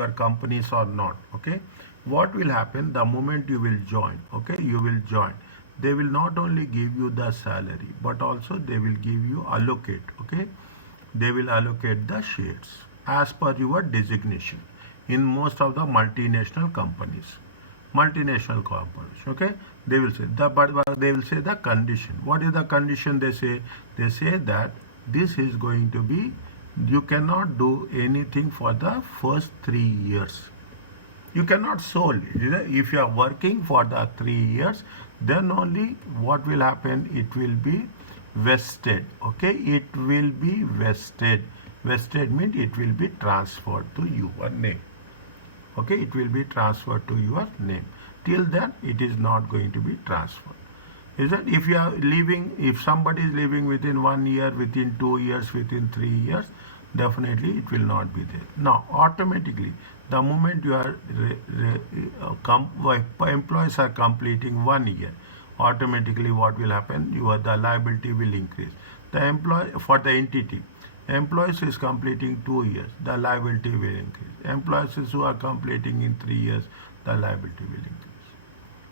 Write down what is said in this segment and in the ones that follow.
your companies or not. Okay, what will happen the moment you will join? Okay, you will join. They will not only give you the salary, but also they will give you allocate. Okay, they will allocate the shares as per your designation in most of the multinational companies. Okay, they will say but they will say the condition. What is the condition? They say that this is going to be, you cannot do anything for the first 3 years. You cannot sold it. If you are working for the 3 years, then only what will happen, it will be vested. Okay, it will be vested. Vested means it will be transferred to your name. Okay, it will be transferred to your name. Till then it is not going to be transferred. Is that if you are living, if somebody is living within 1 year, within 2 years, within 3 years, definitely it will not be there. Now automatically the moment you are employees are completing 1 year, automatically what will happen, the liability will increase. The employee for the entity, employees is completing 2 years, the liability will increase. Employees who are completing in 3 years, the liability will increase.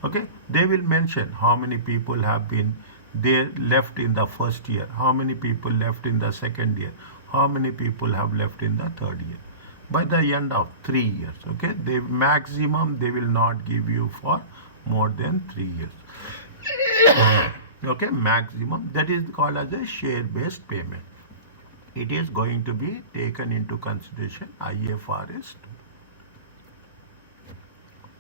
Okay, they will mention how many people have been there left in the first year, how many people left in the second year, how many people have left in the third year. By the end of 3 years, okay, they maximum they will not give you for more than 3 years. Okay, maximum. That is called as a share-based payment. It is going to be taken into consideration IFRS 2.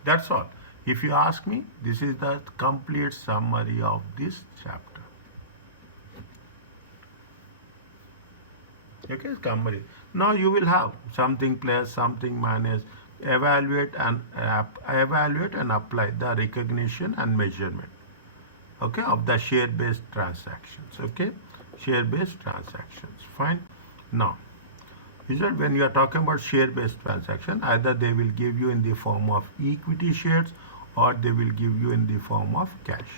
That's all. If you ask me, this is the complete summary of this chapter. Okay, summary. Now you will have something plus, something minus, evaluate and apply the recognition and measurement. Okay, of the share-based transactions. Okay, share-based transactions. Fine. Now, is that when you are talking about share-based transaction, either they will give you in the form of equity shares or they will give you in the form of cash.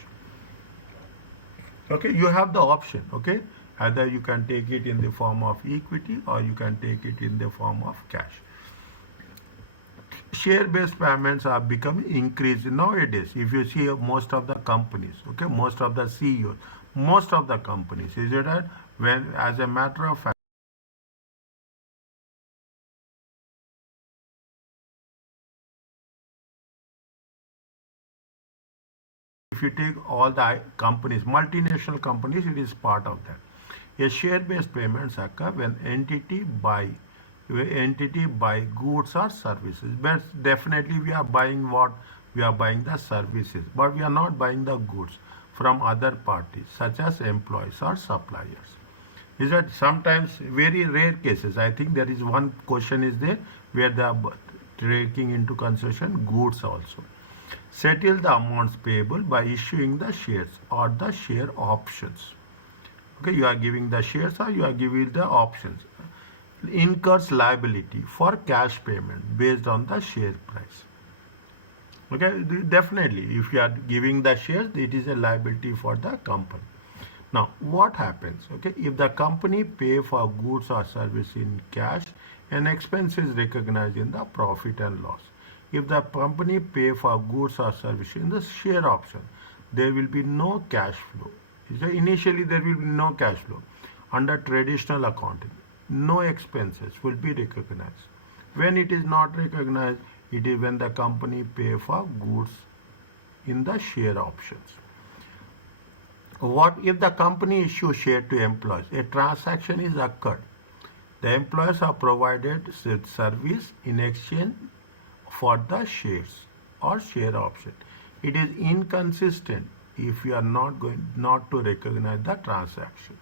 Okay, you have the option. Okay, either you can take it in the form of equity or you can take it in the form of cash. Share-based payments are becoming increased nowadays. If you see most of the companies, okay, most of the CEOs, most of the companies, is it right? When, as a matter of fact, if you take all the companies, multinational companies, it is part of that. A share-based payments occur when entity buy goods or services. But definitely we are buying what? We are buying the services, but we are not buying the goods from other parties such as employees or suppliers. Is that sometimes very rare cases? I think there is one question is there where they are taking into consideration goods also. Settle the amounts payable by issuing the shares or the share options. Okay, you are giving the shares or you are giving the options. Incurs liability for cash payment based on the share price. Okay, definitely if you are giving the shares, it is a liability for the company. Now what happens? Okay, if the company pay for goods or service in cash, an expense is recognized in the profit and loss. If the company pay for goods or service in the share option, there will be no cash flow. Initially there will be no cash flow. Under traditional accounting, no expenses will be recognized. When it is not recognized, it is when the company pay for goods in the share options. What if the company issue share to employees? A transaction is occurred. The employees are provided with service in exchange for the shares or share option. It is inconsistent if you are not to recognize the transaction.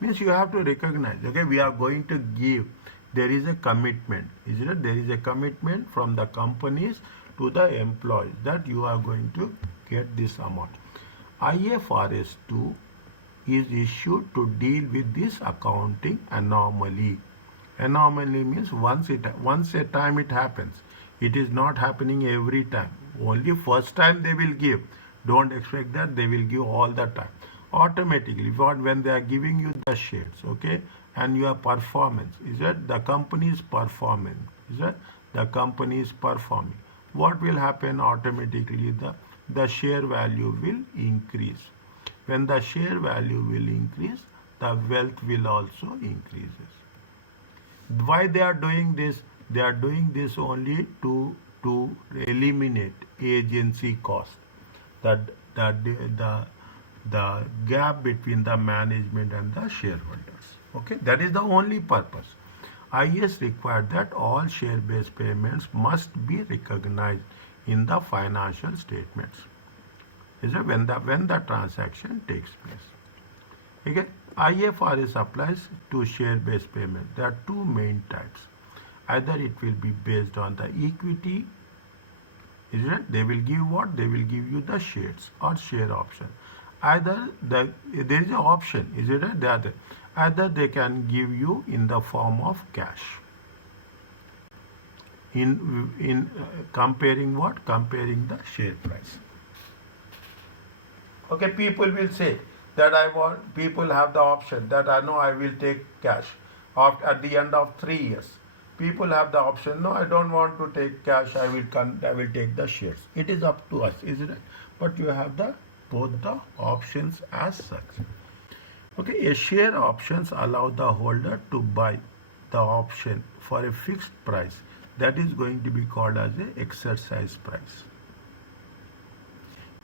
Means you have to recognize. Okay, we are going to give. There is a commitment. Is it? There is a commitment from the companies to the employees that you are going to get this amount. IFRS 2 is issued to deal with this accounting anomaly. Anomaly means once a time it happens. It is not happening every time. Only first time they will give. Don't expect that they will give all the time. Automatically, when they are giving you the shares, okay, and your performance, is that the company's performance, is that the company is performing, what will happen automatically? The share value will increase. When the share value will increase, the wealth will also increases. Why they are doing this? They are doing this only to eliminate agency cost. The the the the gap between the management and the shareholders. Okay, that is the only purpose. IS required that all share-based payments must be recognized in the financial statements. Is it when the transaction takes place? Again, IFRS applies to share-based payment. There are two main types. Either it will be based on the equity, isn't it? They will give what? They will give you the shares or share option. Either there is an option, isn't it? Either they can give you in the form of cash. In comparing what? Comparing the share price. Okay, people will say that people have the option that I know I will take cash at the end of 3 years. People have the option, no, I don't want to take cash, I will take the shares. It is up to us, isn't it? But you have both the options as such. Okay, a share options allow the holder to buy the option for a fixed price that is going to be called as a exercise price.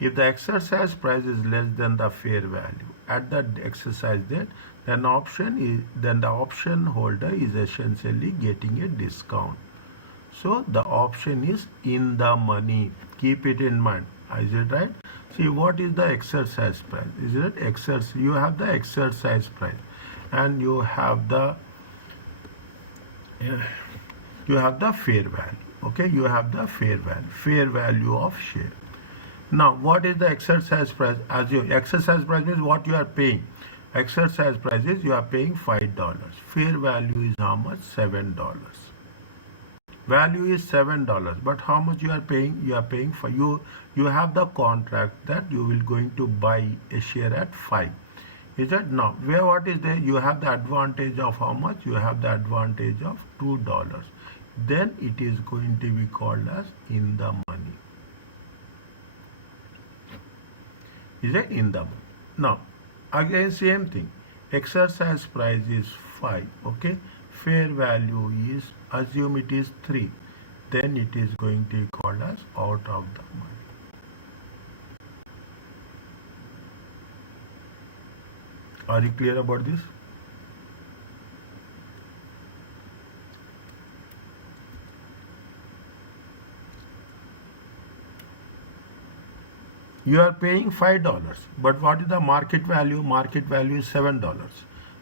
If the exercise price is less than the fair value at the exercise date, then the option holder is essentially getting a discount. So the option is in the money. Keep it in mind. Is it right? See, what is the exercise price? Is it you have the exercise price, and you have the fair value. Okay, you have the fair value of share. Now, what is the exercise price? Exercise price means what you are paying. Exercise price is you are paying $5. Fair value is how much? $7. Value is $7, but how much you are paying? You are paying for you. You have the contract that you will going to buy a share at 5. Is that now? What is there? You have the advantage of how much? You have the advantage of $2. Then it is going to be called as in the money. Is it in the money? Now, again same thing. Exercise price is 5. Okay. Fair value is, assume it is 3. Then it is going to be called as out of the money. Are you clear about this? You are paying $5, but what is the market value? Market value is $7.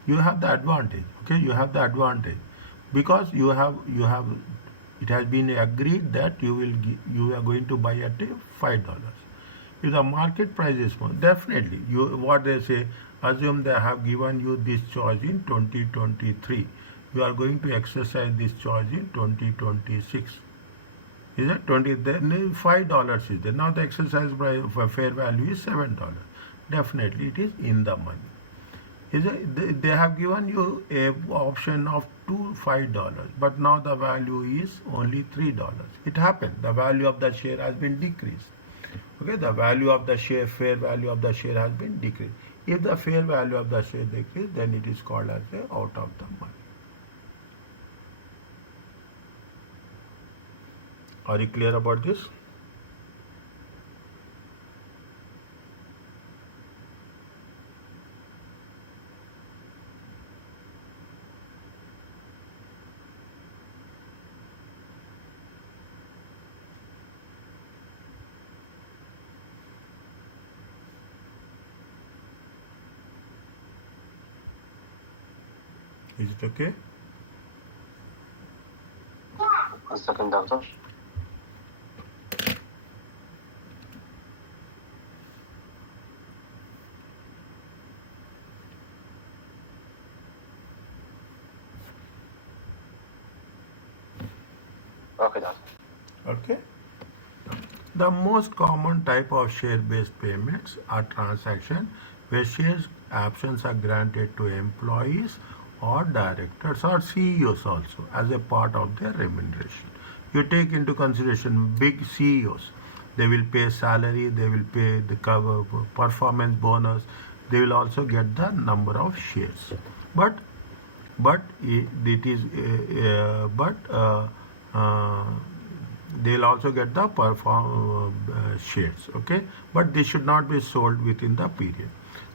You have the advantage. Okay, you have the advantage because you have. It has been agreed that you are going to buy at $5. If the market price is small, definitely what they say. Assume they have given you this choice in 2023. You are going to exercise this choice in 2026. Is it 20? Then $5 is there. Now the exercise price for fair value is $7. Definitely it is in the money. Is it? They have given you a option of $5, but now the value is only $3. It happened. The value of the share has been decreased. Okay, the value of the share, fair value of the share has been decreased. If the fair value of the share decreases, then it is called as out of the money. Are you clear about this? Is it okay? One second, doctor. Okay, doctor. Okay. The most common type of share-based payments are transactions where shares options are granted to employees or directors or CEOs also as a part of their remuneration. You take into consideration big CEOs. They will pay salary, they will pay the cover performance bonus, they will also get the number of shares. But it is but uh, they'll also get the shares, okay, but they should not be sold within the period.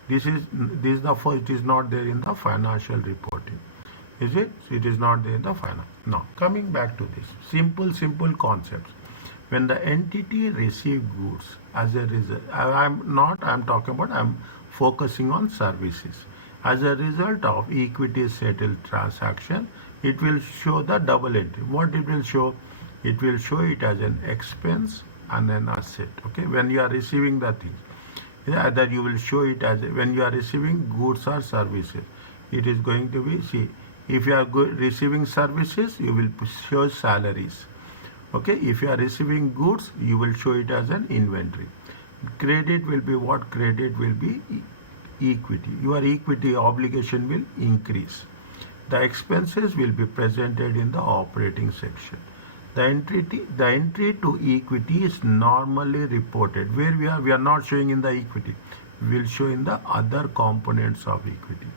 This is the first. It is not there in the financial reporting, is it? It is not there in the final. Now coming back to this simple concepts. When the entity receive goods as a result, I'm talking about, I'm focusing on services. As a result of equity settled transaction, it will show the double entry. What it will show? It will show it as an expense and an asset. Okay, when you are receiving the things, yeah, that you will show it as when you are receiving goods or services. It is going to be, see, if you are receiving services, you will show salaries. Okay, if you are receiving goods, you will show it as an inventory. Credit will be what? Credit will be equity. Your equity obligation will increase. The expenses will be presented in the operating section. The entry to equity is normally reported. Where we are not showing in the equity. We will show in the other components of equity.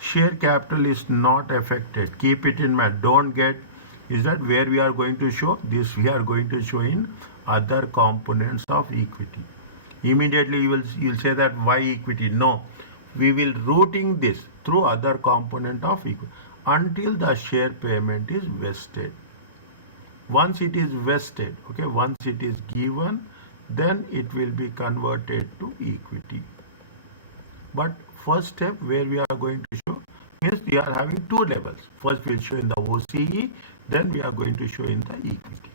Share capital is not affected. Keep it in mind. Don't get, is that where we are going to show? This we are going to show in other components of equity. Immediately you will say that why equity? No, we will routing this through other component of equity until the share payment is vested. Once it is vested, okay, once it is given, then it will be converted to equity. But first step where we are going to show means we are having two levels. First we will show in the OCE, then we are going to show in the equity.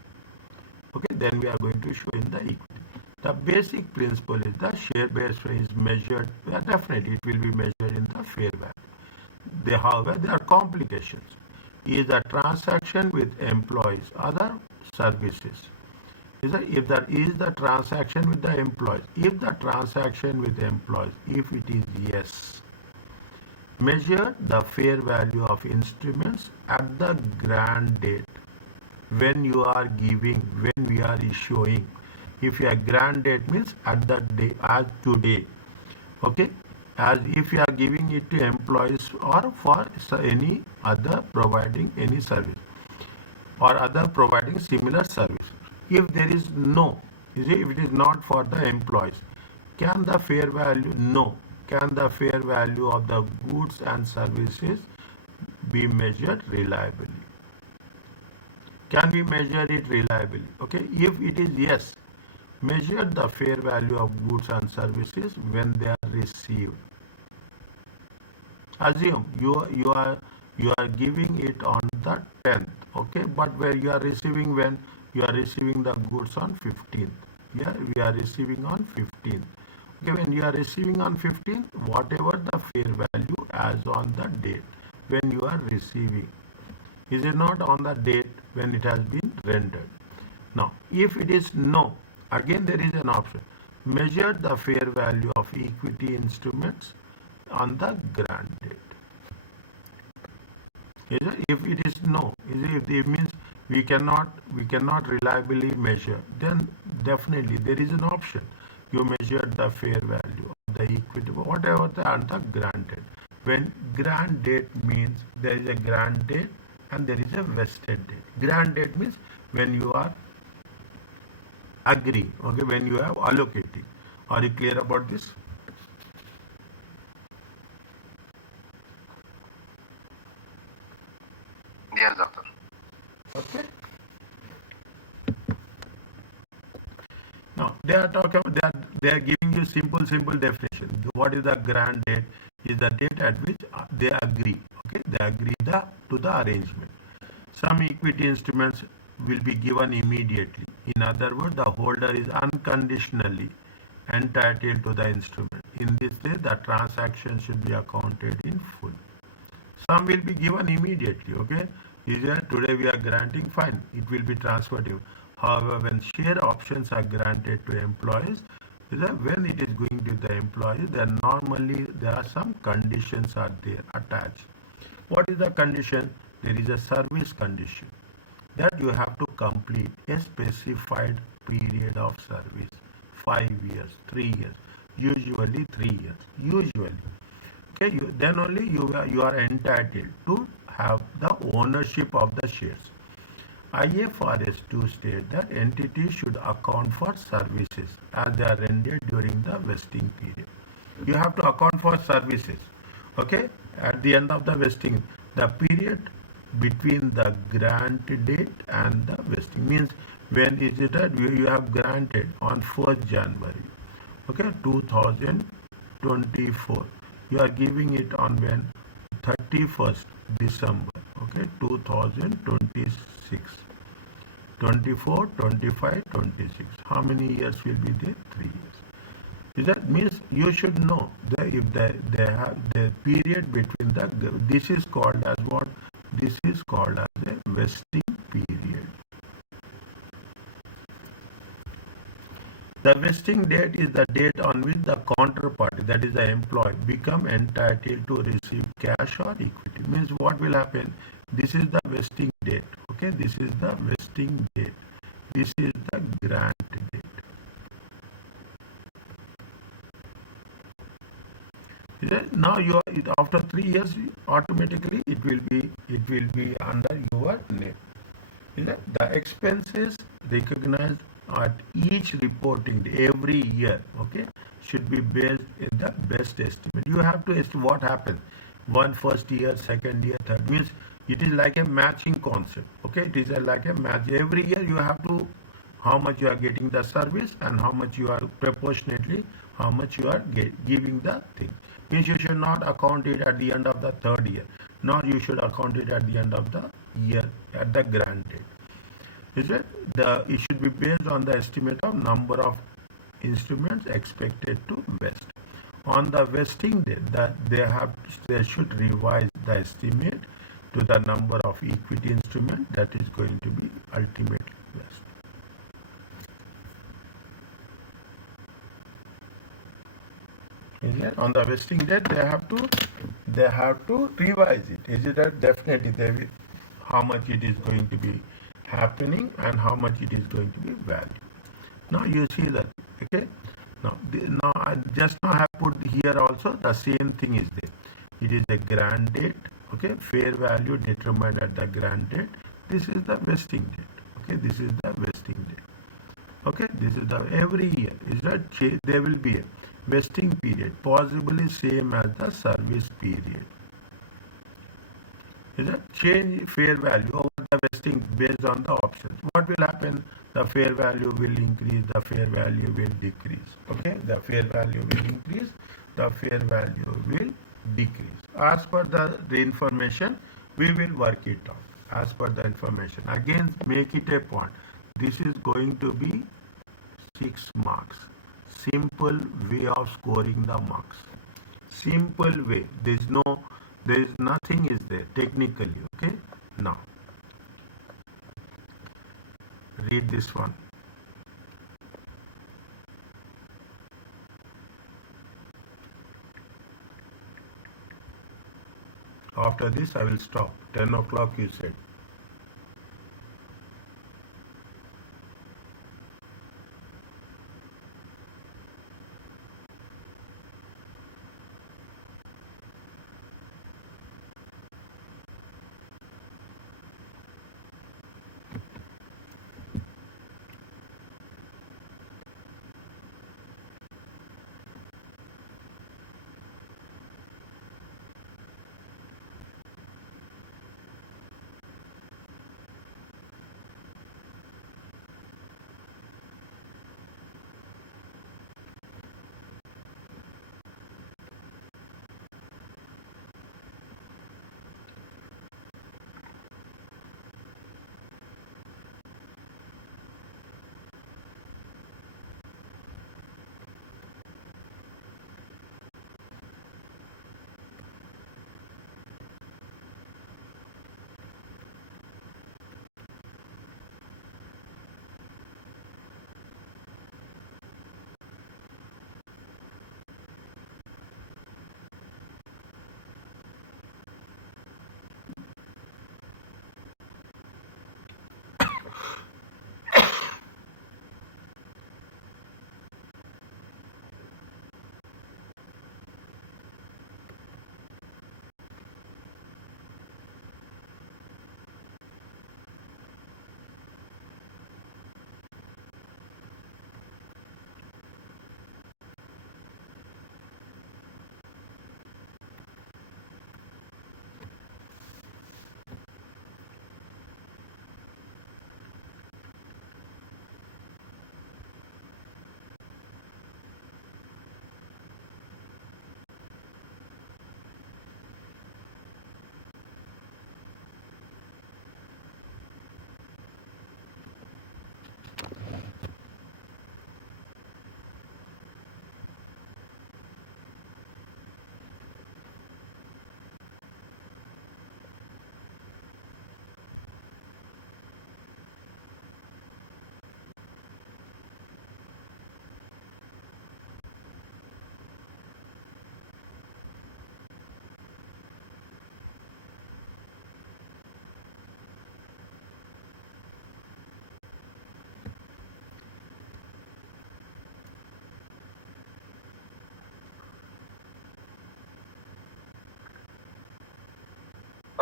Okay, then we are going to show in the equity. The basic principle is the share base is measured, definitely it will be measured in the fair value. However, there are complications. Is the transaction with employees, other services? If there is the transaction with the employees, if the transaction with employees, if it is yes, measure the fair value of instruments at the grant date when you are giving, when we are issuing. If your grant date means at the day, as today, okay, as if you are giving it to employees or for any other providing any service or other providing similar service. If there is no, if it is not for the employees, can the fair value? No. Can the fair value of the goods and services be measured reliably? Can we measure it reliably? Okay, if it is yes, measure the fair value of goods and services when they are received. Assume you are giving it on the 10th, okay, but where you are receiving, when you are receiving the goods on 15th. Yeah, we are receiving on 15th. Okay, when you are receiving on 15th, whatever the fair value as on the date when you are receiving, is it not on the date when it has been rendered? Now, if it is no, again there is an option. Measure the fair value of equity instruments on the grant date. If it is no, if it means we cannot reliably measure, then definitely there is an option. You measure the fair value of the equity, whatever on the grant date. When grant date means there is a grant date and there is a vested date. Grant date means when you are agree, okay, when you have allocating. Are you clear about this? Yes, doctor. Okay. Now they are talking about, they are giving you simple definition. What is the grant date? Is the date at which they agree. Okay, they agree to the arrangement. Some equity instruments will be given immediately. In other words, the holder is unconditionally entitled to the instrument. In this way, the transaction should be accounted in full. Some will be given immediately. Okay, today we are granting, fine, it will be transferred to you. However, when share options are granted to employees, when it is going to the employees, then normally there are some conditions are there attached. What is the condition? There is a service condition. that you have to complete a specified period of service, 5 years, 3 years, usually 3 years, usually. Okay, then only you are entitled to have the ownership of the shares. IFRS 2 state that entities should account for services as they are rendered during the vesting period. You have to account for services. Okay, at the end of the vesting, the period between the grant date and the vesting means when is it that you have granted on 1st January, okay, 2024. You are giving it on when 31st December, okay, 2026. 24, 25, 26. How many years will be there? 3 years. That means you should know that if they have the period between this is called as what? This is called as a vesting period. The vesting date is the date on which the counterparty, that is the employee, become entitled to receive cash or equity. Means what will happen? This is the vesting date. Okay, this is the vesting date. This is the grant date. Now you are, after 3 years, automatically it will be under your name. The expenses recognized at each reporting day, every year, okay, should be based in the best estimate. You have to estimate what happens. One first year, second year, third means it is like a matching concept. Okay, it is like a match. Every year you have to how much you are getting the service and how much you are proportionately how much you are giving the thing. Means you should not account it at the end of the third year, nor you should account it at the end of the year at the grant date. Is it? It should be based on the estimate of number of instruments expected to vest. On the vesting date, that they should revise the estimate to the number of equity instrument that is going to be ultimately vest. Is it? On the vesting date, they have to revise it. Is it that definitely they will, how much it is going to be happening and how much it is going to be valued. Now you see that, okay. Now I just now have put here also the same thing is there. It is a grant date, okay, fair value determined at the grant date. This is the vesting date, okay. This is the vesting date, okay. This is the every year is that there will be a vesting period, possibly same as the service period. Is that change fair value over the vesting based on the options. What will happen? The fair value will increase, the fair value will decrease. Okay, the fair value will increase, the fair value will decrease. As per the information, we will work it out. As per the information. Again, make it a point. This is going to be 6 marks. Simple way of scoring the marks. Simple way. There is nothing is there technically. Okay. Now, read this one. After this, I will stop. 10 o'clock, you said.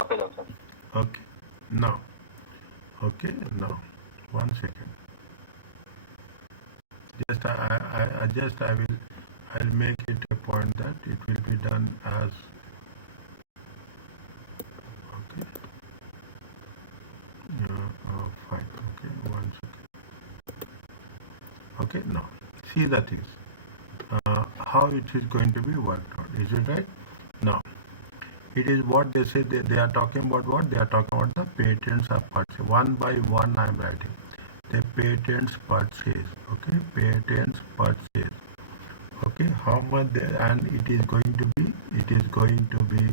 Okay, doctor. Okay. Now. Okay. Now. 1 second. Just I will I'll make it a point that it will be done as okay. Fine. Okay. 1 second. Okay. Now see the things. How it is going to be worked out. Is it right? Now it is what they say they are talking about what? They are talking about the patents are purchased. One by one I am writing. The patents purchase. Okay, patents purchase. Okay, how much they, and it is going to be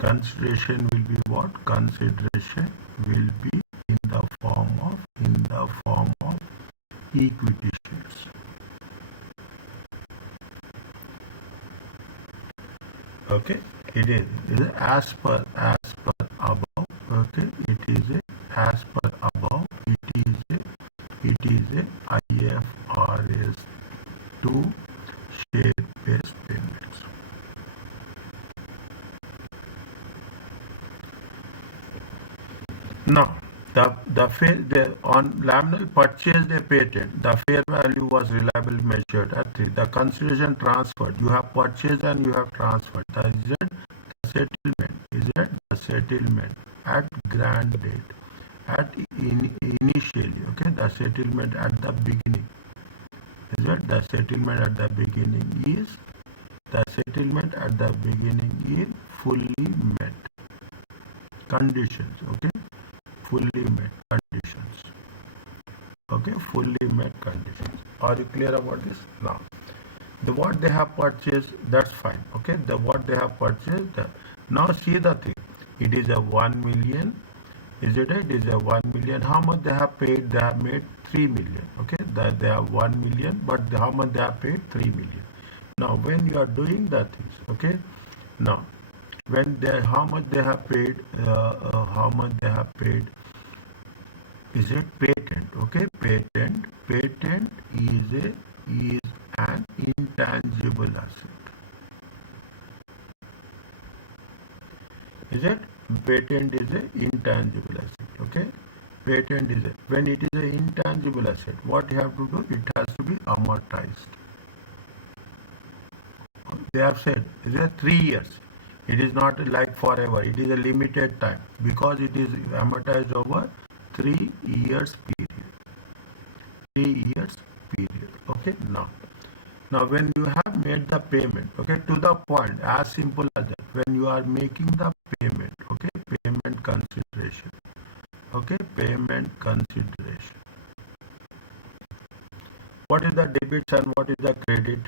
consideration will be what? Consideration will be in the form of equity shares. Okay, it is as per above. Okay, it is a as per above. It is a IFRS 2 share based payments. Now, the on Laminal purchased a patent. The fair value was reliably measured at 3. The consideration transferred. You have purchased and you have transferred. The result, the settlement. Is it the settlement at grant date? Initially, okay, the settlement at the beginning. Is it the settlement at the beginning is the settlement at the beginning is fully met conditions. Okay, fully met conditions. Okay, fully met conditions. Are you clear about this? Now, the what they have purchased, that's fine. Okay, the what they have purchased. Now see the thing. It is a 1 million. Is it? It is a 1 million. How much they have paid? They have made 3 million. Okay, that they have 1 million, but how much they have paid? 3 million. Now, when you are doing the things, okay. Now, when they how much they have paid? How much they have paid? Is a patent. Okay, patent is an intangible asset. Is it? Patent is an intangible asset. Okay, patent is a when it is an intangible asset, what you have to do? It has to be amortized. They have said is a 3 years. It is not like forever. It is a limited time because it is amortized over 3 years period. 3 years period. Okay. Now when you have made the payment, okay, to the point, as simple as that. When you are making the payment, okay, payment consideration. Okay, payment consideration. What is the debits and what is the credit?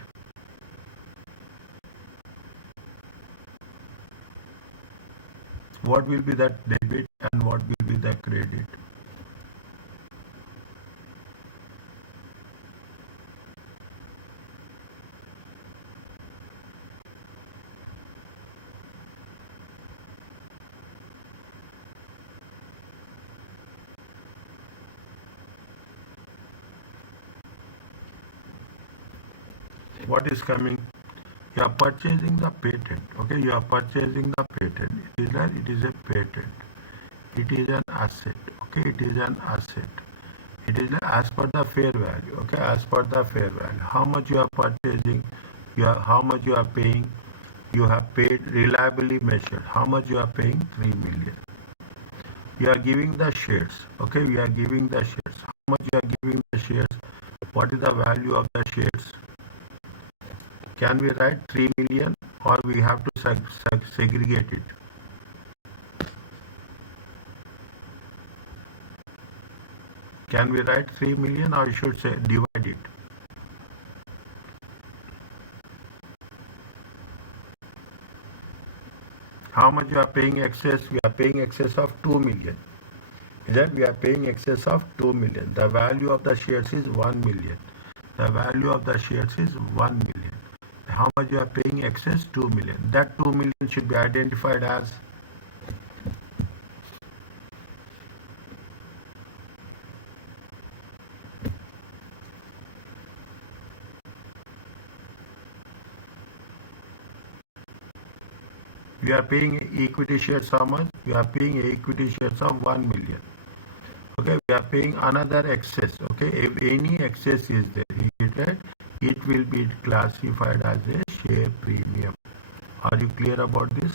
What will be the debit and what will be the credit? What is coming? You are purchasing the patent. Okay, you are purchasing the patent. It is a patent. It is an asset. Okay, it is an asset. It is as per the fair value. Okay, as per the fair value. How much you are purchasing? How much you are paying? You have paid reliably measured. How much you are paying? 3 million. You are giving the shares. Okay, we are giving the shares. How much you are giving the shares? What is the value of the shares? Can we write 3 million or we have to segregate it? Can we write 3 million or we should say divide it? How much you are paying excess? We are paying excess of 2 million. Is that we are paying excess of 2 million. The value of the shares is 1 million. The value of the shares is 1 million. How much you are paying excess? 2 million. That 2 million should be identified as we are paying equity shares how much? We are paying equity shares of 1 million. Okay, we are paying another excess. Okay, if any excess is there, it will be classified as a share premium. Are you clear about this?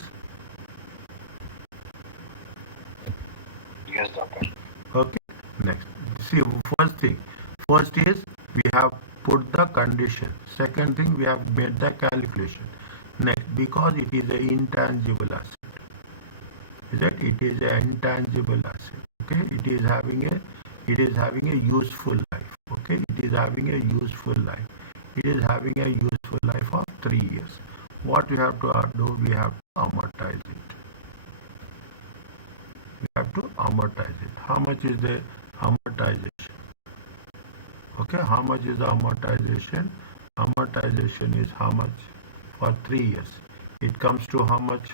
Yes, doctor. Okay, next. See, first is we have put the condition. Second thing, we have made the calculation. Next, because it is an intangible asset, is that it is an intangible asset. Okay, it is having a useful life. Okay, it is having a useful life. It is having a useful life of 3 years. What we have to do? We have to amortize it. We have to amortize it. How much is the amortization? Okay, how much is the amortization? Amortization is how much for 3 years? It comes to how much?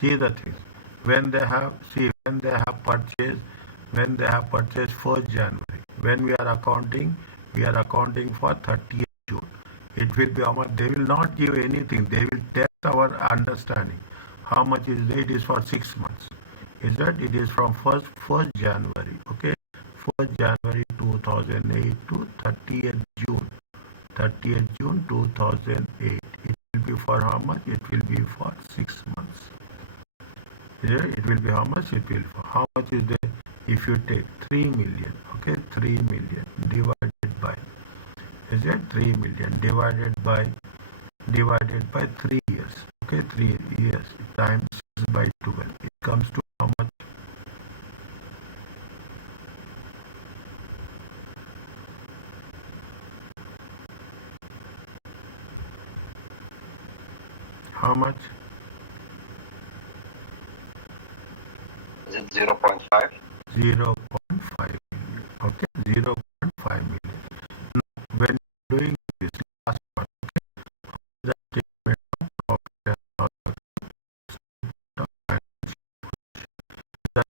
See the thing. When they have purchased 1st January. When we are accounting for 30th June. It will be how much? They will not give anything. They will test our understanding. How much is it? It is for 6 months. Is that it is from first January. Okay, 1st January 2008 to 30th June 2008. It will be for how much? It will be for 6 months. Here it will be how much? It will be how much is there? If you take 3 million, okay, 3 million divided by, is it 3 million divided by 3 years, okay, 3 years times 6 by 12, it comes to how much? How much? Is it 0.5? 0.5 million, okay, 0.5 million. When doing this last one, the statement of profit and loss account, the